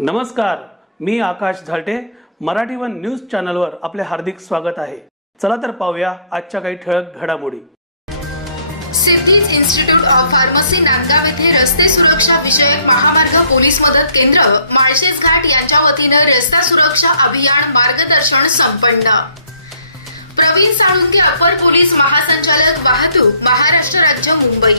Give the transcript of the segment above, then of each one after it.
नमस्कार मी Akash Zalte. Marathi one news चॅनलवर आपले हार्दिक स्वागत आहे. चला तर पाहूया आजच्या काही ठळक घडामोडी. Siddhi's institute of pharmacy Nandgaon येथे रस्ते सुरक्षा विषयक महामार्ग पोलीस मदत केंद्र माळशेज घाट यांच्या वतीनं रस्ता सुरक्षा अभियान मार्गदर्शन संपन्न. प्रवीण साळुंके अपर पोलीस महासंचालक वाहतूक महाराष्ट्र राज्य मुंबई.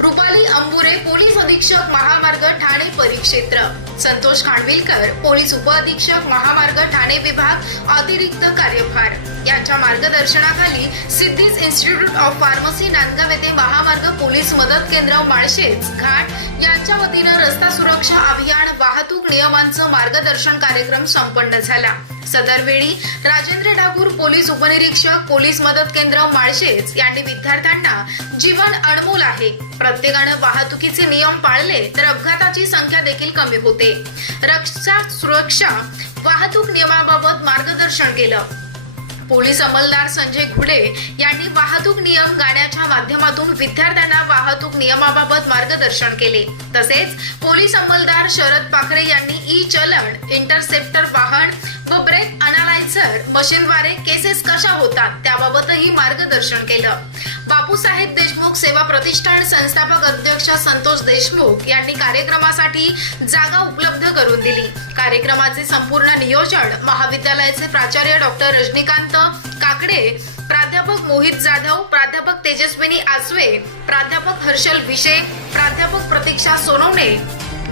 रुपाली अंबुरे पोलीस अधीक्षक महामार्ग ठाणे परिक्षेत्र. संतोष खानविलकर पोलीस उपअधीक्षक महामार्ग ठाणे विभाग अतिरिक्त कार्यभार. यांच्या मार्गदर्शनाखाली Siddhi's institute of pharmacy Nandgaon येथे महामार्ग पोलीस मदत केंद्र माळशेज घाट यांच्या वतीनं रस्ता सुरक्षा अभियान वाहतूक नियमांचं मार्गदर्शन कार्यक्रम संपन्न झाला. सदरवेळी राजेंद्र ठाकूर पोलीस उपनिरीक्षक पोलीस मदत केंद्र माळशेज यांनी विद्यार्थ्यांना जीवन अनमोल आहे. प्रत्येकानं वाहतुकीचे नियम पाळले तर अपघाताची संख्या देखील कमी होते. रक्षा सुरक्षा वाहतूक नियमाबाबत मार्गदर्शन केलं. पोलीस अंमलदार संजय घुडे यांनी वाहतूक नियम गाण्याच्या माध्यमातून विद्यार्थ्यांना वाहतूक नियमाबाबत मार्गदर्शन केले. तसेच पोलीस अंमलदार शरद पाखरे यांनी ई चलन इंटरसेप्टर वाहन व ब्रेक अनालायझर मशीनद्वारे केसेस कशा होतात त्याबाबतही मार्गदर्शन केलं. बापूसाहेब देशमुख सेवा प्रतिष्ठान संस्थापक अध्यक्ष संतोष देशमुख यांनी कार्यक्रमासाठी जागा उपलब्ध करून दिली. कार्यक्रमाचे संपूर्ण नियोजन महाविद्यालयाचे प्राचार्य डॉक्टर रजनीकांत काकडे प्राध्यापक मोहित जाधव प्राध्यापक तेजस्विनी आसवे प्राध्यापक हर्षल विषे प्राध्यापक प्रतीक्षा सोनवणे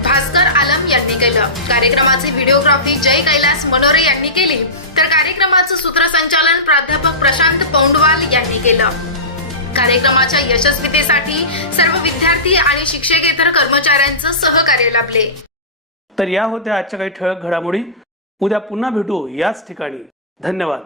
भास्कर आलम यांनी केलं. कार्यक्रमाची व्हिडिओग्राफी जय कैलास मनोरे यांनी केली. तर कार्यक्रमाचं सूत्रसंचालन प्राध्यापक प्रशांत पौंडवाल यांनी केलं. कार्यक्रमाच्या यशस्वीतेसाठी सर्व विद्यार्थी आणि शिक्षकेतर कर्मचाऱ्यांचं सहकार्य लाभले. तर या होत्या आजच्या काही ठळक घडामोडी. उद्या पुन्हा भेटू याच ठिकाणी. धन्यवाद.